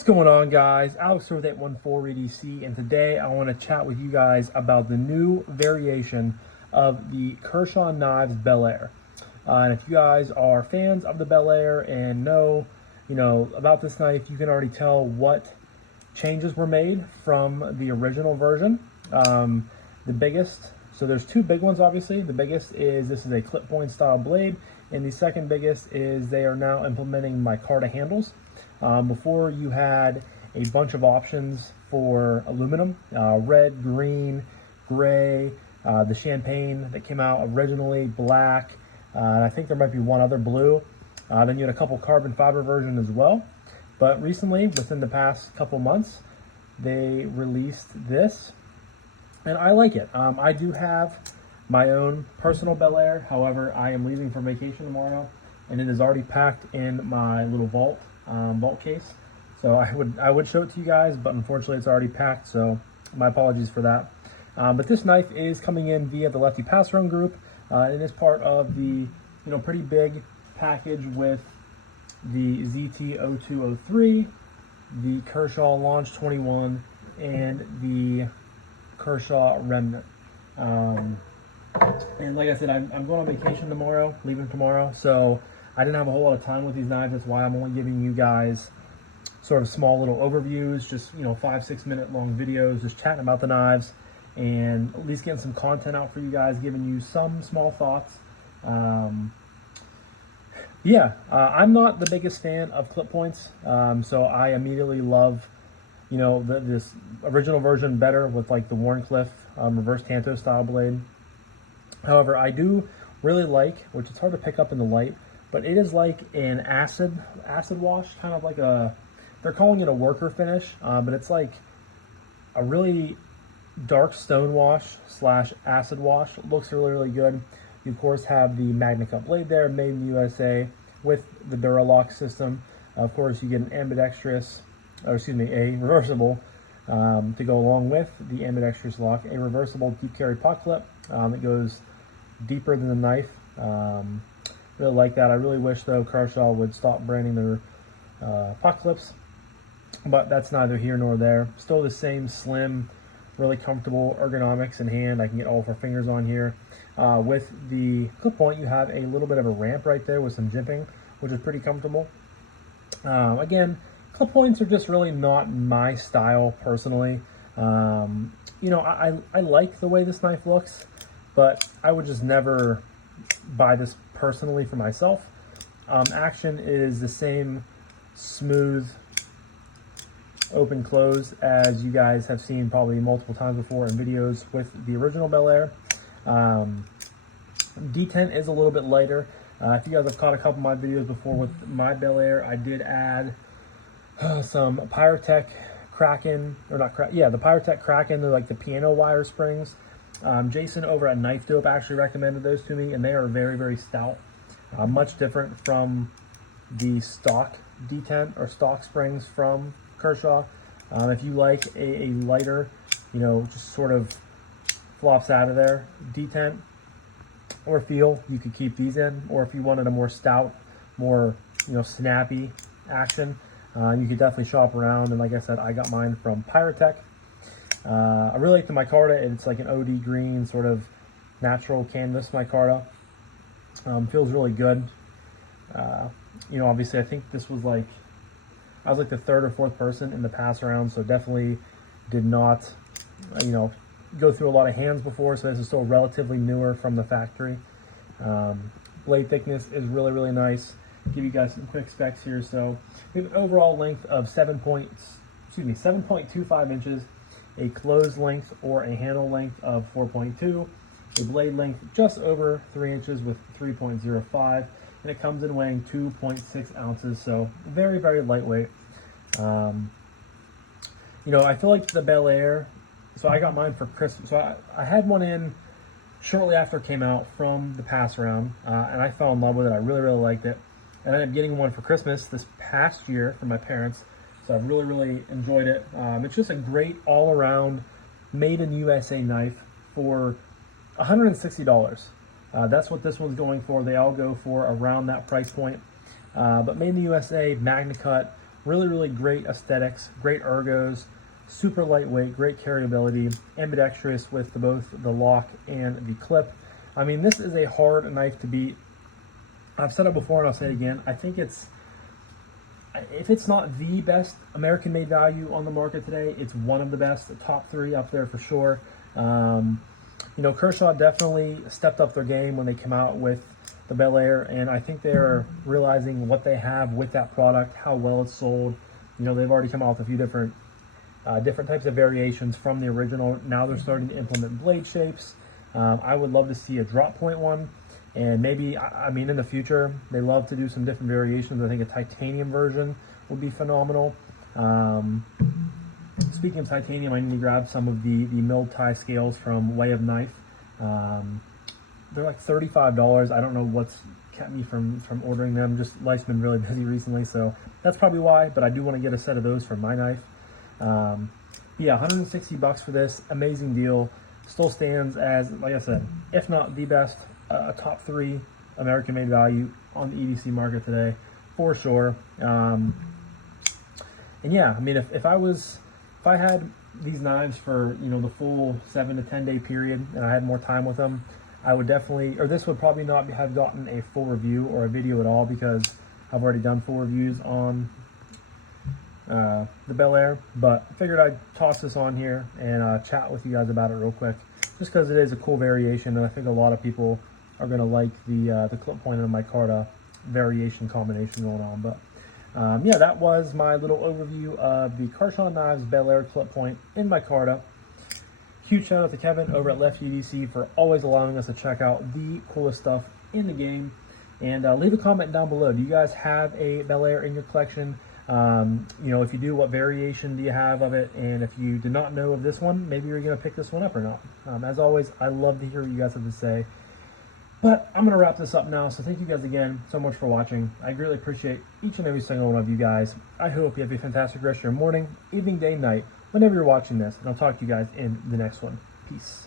What's going on, guys? Alex here with 814 EDC, and today I want to chat with you guys about the new variation of the Kershaw Bel Air. And if you guys are fans of the Bel Air and know, about this knife, you can already tell what changes were made from the original version. The biggest, so there's two big ones, obviously. The biggest is this is a clip point style blade, and the second biggest is they are now implementing micarta handles. Before you had a bunch of options for aluminum, red, green, gray, the champagne that came out originally, black, and I think there might be one other blue. Then you had a couple carbon fiber version as well. But recently, within the past couple months, they released this, and I like it. I do have my own personal Bel Air. However, I am leaving for vacation tomorrow, and it is already packed in my little vault case. So I would show it to you guys, but unfortunately it's already packed, so my apologies for that. But this knife is coming in via the Lefty passaround group. It is part of the pretty big package with the ZT0203, the Kershaw Launch 21, and the Kershaw Remnant. And like I said, I'm going on vacation tomorrow, leaving tomorrow, so I didn't have a whole lot of time with these knives. That's why I'm only giving you guys sort of small little overviews, just 5-6 minute long videos, just chatting about the knives and at least getting some content out for you guys, giving you some small thoughts. I'm not the biggest fan of clip points, so I immediately love this original version better with like the Warncliffe reverse Tanto style blade. However, I do really like, which it's hard to pick up in the light, but it is like an acid wash, kind of like they're calling it a worker finish, but it's like a really dark stone wash / acid wash. It looks really, really good. You of course have the Magna Cut blade there, made in the USA with the Duralock system. Of course, you get an ambidextrous, a reversible to go along with the ambidextrous lock, a reversible deep carry pot clip that goes deeper than the knife. Really like that. I really wish though Kershaw would stop branding their pot clips, but that's neither here nor there. Still the same slim, really comfortable ergonomics in hand. I can get all 4 fingers on here. With the clip point, you have a little bit of a ramp right there with some jimping, which is pretty comfortable. Again, clip points are just really not my style personally. I like the way this knife looks, but I would just never buy this personally for myself. Action is the same smooth open close as you guys have seen probably multiple times before in videos with the original Bel Air. Detent is a little bit lighter. If you guys have caught a couple of my videos before with my Bel Air, I did add some Pyrotech Kraken, or not Kraken, yeah, the Pyrotech Kraken. They're like the piano wire springs. Jason over at Knife Dope actually recommended those to me, and they are very, very stout. Much different from the stock detent or stock springs from Kershaw. If you like a lighter, just sort of flops out of there detent or feel, you could keep these in. Or if you wanted a more stout, more snappy action, you could definitely shop around. And like I said, I got mine from Pyrotech. I really like the micarta. It's like an OD green, sort of natural canvas micarta. Feels really good. Obviously I think this was I was like the 3rd or 4th person in the pass around, so definitely did not, go through a lot of hands before, so this is still relatively newer from the factory. Blade thickness is really, really nice. Give you guys some quick specs here. So we have an overall length of 7.25 inches, a closed length or a handle length of 4.2, a blade length just over 3 inches with 3.05, and it comes in weighing 2.6 ounces, so very, very lightweight. I feel like the Bel Air, so I got mine for Christmas. So I had one in shortly after it came out from the pass around, and I fell in love with it. I really, really liked it. And I ended up getting one for Christmas this past year from my parents. So I've really, really enjoyed it. It's just a great all-around made in USA knife for $160. That's what this one's going for. They all go for around that price point. But made in the USA, Magna Cut, Really, really great aesthetics, great ergos, super lightweight, great carryability, ambidextrous with both the lock and the clip. I mean, this is a hard knife to beat. I've said it before and I'll say it again. I think if it's not the best American-made value on the market today, it's one of the best, the top 3 up there for sure. You know, Kershaw definitely stepped up their game when they came out with the Bel Air, and I think they're realizing what they have with that product, how well it's sold. You know, they've already come out with a few different types of variations from the original. Now they're starting to implement blade shapes. I would love to see a drop point one, and maybe, I mean, in the future, they love to do some different variations. I think a titanium version would be phenomenal. Speaking of titanium, I need to grab some of the milled tie scales from Way of Knife. They're like $35. I don't know what's kept me from ordering them. Just life's been really busy recently, so that's probably why. But I do want to get a set of those for my knife. Yeah, 160 bucks for this. Amazing deal. Still stands as, like I said, if not the best, a top 3 American-made value on the EDC market today, for sure. And yeah, I mean, if I had these knives for, you know, the full 7 to 10 day period, and I had more time with them, I would definitely, or this would probably not have gotten a full review or a video at all, because I've already done full reviews on the Bel Air. But I figured I'd toss this on here and chat with you guys about it real quick, just because it is a cool variation, and I think a lot of people are going to like the clip point and micarta variation combination going on. But yeah, that was my little overview of the Kershaw Knives Bel Air clip point in micarta. Huge shout out to Kevin over at Lefty EDC for always allowing us to check out the coolest stuff in the game. And leave a comment down below. Do you guys have a Bel Air in your collection? You know, if you do, what variation do you have of it? And if you did not know of this one, maybe you're going to pick this one up or not. As always, I love to hear what you guys have to say. But I'm going to wrap this up now, so thank you guys again so much for watching. I greatly appreciate each and every single one of you guys. I hope you have a fantastic rest of your morning, evening, day, night, whenever you're watching this, and I'll talk to you guys in the next one. Peace.